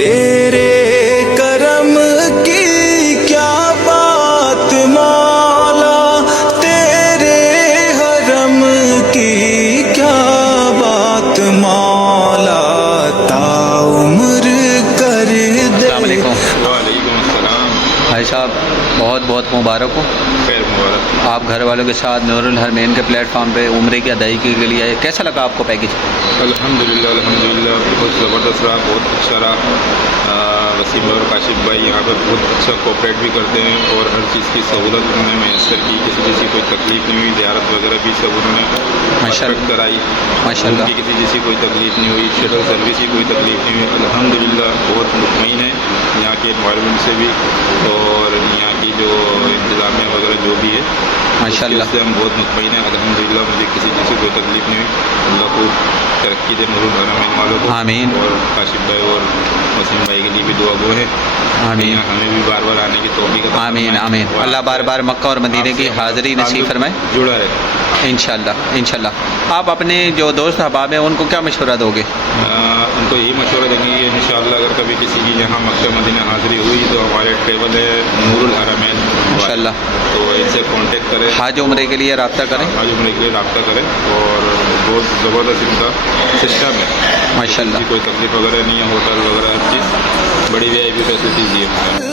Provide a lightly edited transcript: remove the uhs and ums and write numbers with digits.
تیرے کرم کی کیا بات مولا، تیرے حرم کی کیا بات مولا، تا عمر کر دے۔ السلام علیکم وعلیکم السلام۔ بھائی صاحب، بہت بہت مبارک ہو۔ خیر مبارک۔ آپ گھر والوں کے ساتھ نور الحرمین کے پلیٹ فارم پہ عمرے کی ادائیگی کے لیے آئے، کیسا لگا آپ کو پیکج؟ الحمدللہ الحمدللہ بہت زبردست رہا، بہت اچھا رہا۔ وسیم اور کاشف بھائی یہاں پر بہت اچھا کوپریٹ بھی کرتے ہیں اور ہر چیز کی سہولت انہوں نے میسر کی، کسی چیز کی کوئی تکلیف نہیں ہوئی، زیارت وغیرہ بھی سب انہوں نے پرفیکٹ کرائی، ماشاءاللہ۔ ان کی کسی چیز کی کوئی تکلیف نہیں ہوئی، شٹل سروس کی کوئی تکلیف نہیں ہوئی۔ الحمدللہ بہت مطمئن ہے یہاں کے انوائرمنٹ سے بھی اور یہاں کی جو انتظامیہ وغیرہ جو بھی ہے ماشاءاللہ اس سے ہم بہت مطمئن ہیں۔ الحمدللہ مجھے کسی چیز کی کوئی تکلیف نہیں ہوئی۔ اللہ کو ترقی دے نور الحرمین والوں کو، آمین۔ اور کاشف بھائی اور وسیم بھائی کے لیے بھی دعا گو ہے، آمین ہمیں بھی بار بار آنے کی توفیق عطا آمین فرمائے۔ آمین۔ اللہ بار بار مکہ اور مدینے کی حاضری نصیب فرمائے جڑا رہے۔ انشاءاللہ انشاءاللہ۔ آپ اپنے جو دوست احباب ہیں ان کو کیا مشورہ دو گے؟ ان کو یہی مشورہ دیں گے کہ انشاءاللہ اگر کبھی کسی کی یہاں مکہ مدینہ حاضری ہوئی تو ہمارے ٹریول ہے نور الحرمین، ماشاءاللہ۔ تو ان سے کانٹیکٹ کریں، حج عمرے کے لیے رابطہ کریں۔ حج عمرے کے لیے رابطہ کریں، اور بہت زبردست ان کا سسٹم ہے، ماشاءاللہ۔ کوئی تکلیف وغیرہ نہیں ہے، ہوٹل وغیرہ ہر چیز بڑی VIP فیسلٹیز دی ہے۔